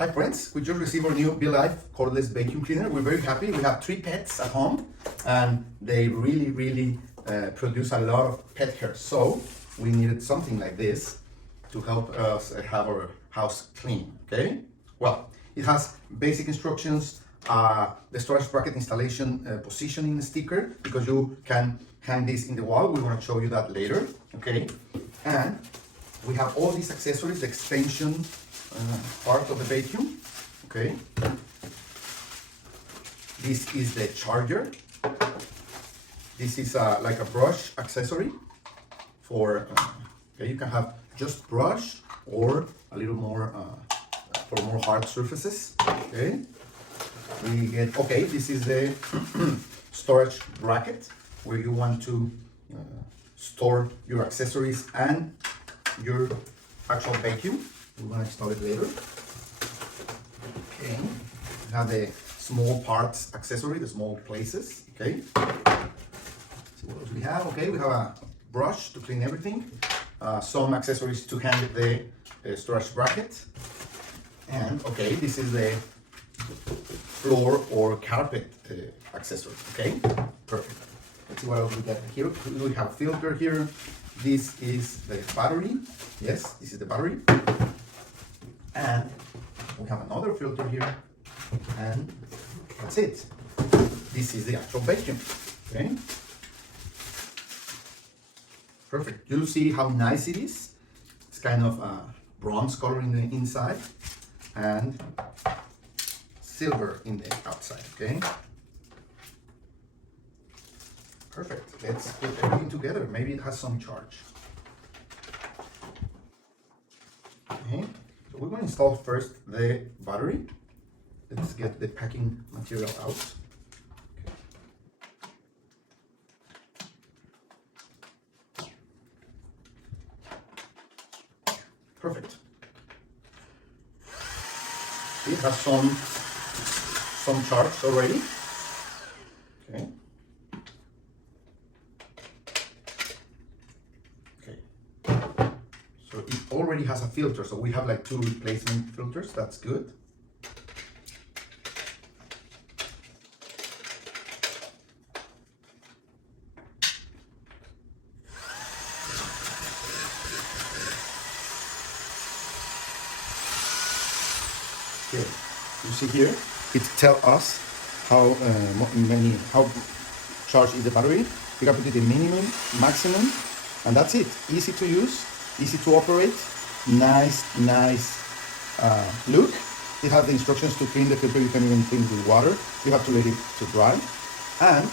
Hi friends, we just received our new Belife Cordless vacuum cleaner. We're very happy. We have 3 pets at home and they really produce a lot of pet hair. So we needed something like this to help us have our house clean, okay? Well, it has basic instructions, the storage bracket installation positioning sticker, because you can hang this in the wall. We're going to show you that later, okay? And we have all these accessories, the extension part of the vacuum, okay? This is the charger. This is like a brush accessory for, okay, you can have just brush or a little more for more hard surfaces, okay? We get, okay, this is the storage bracket where you want to store your accessories and your actual vacuum. We're going to install it later. Okay, we have the small parts accessory, the small places, okay? So what else we have? Okay, we have a brush to clean everything, some accessories to hang the storage bracket, and okay, this is the floor or carpet accessory, okay? Perfect. Let's see what else we got here. We have a filter here. This is the battery. Yes, this is the battery. And we have another filter here, and that's it. This is the actual vacuum, okay? Perfect. You see how nice it is? It's kind of bronze color in the inside and silver in the outside, okay? Perfect. Let's put everything together. Maybe it has some charge. Okay. So we're going to install first the battery. Let's get the packing material out. Okay. Perfect. It has some charge already. Okay. So it already has a filter, so we have like 2 replacement filters. That's good. Okay, you see here, it tells us how charged is the battery. You can put it in minimum, maximum, and that's it. Easy to use. Easy to operate, nice look. It has the instructions to clean the filter. You can even clean it with water. You have to let it to dry. And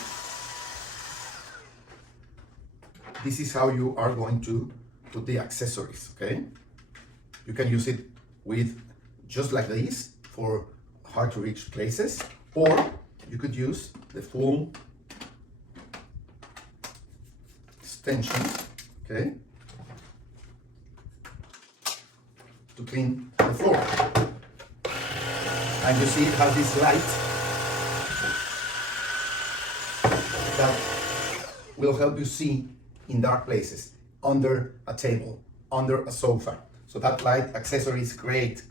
this is how you are going to put the accessories, okay? You can use it with just like this for hard to reach places, or you could use the full extension, okay? To clean the floor. And you see it has this light that will help you see in dark places, under a table, under a sofa. So that light accessory is great,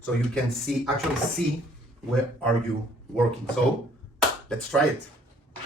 so you can actually see where are you working. So let's try it.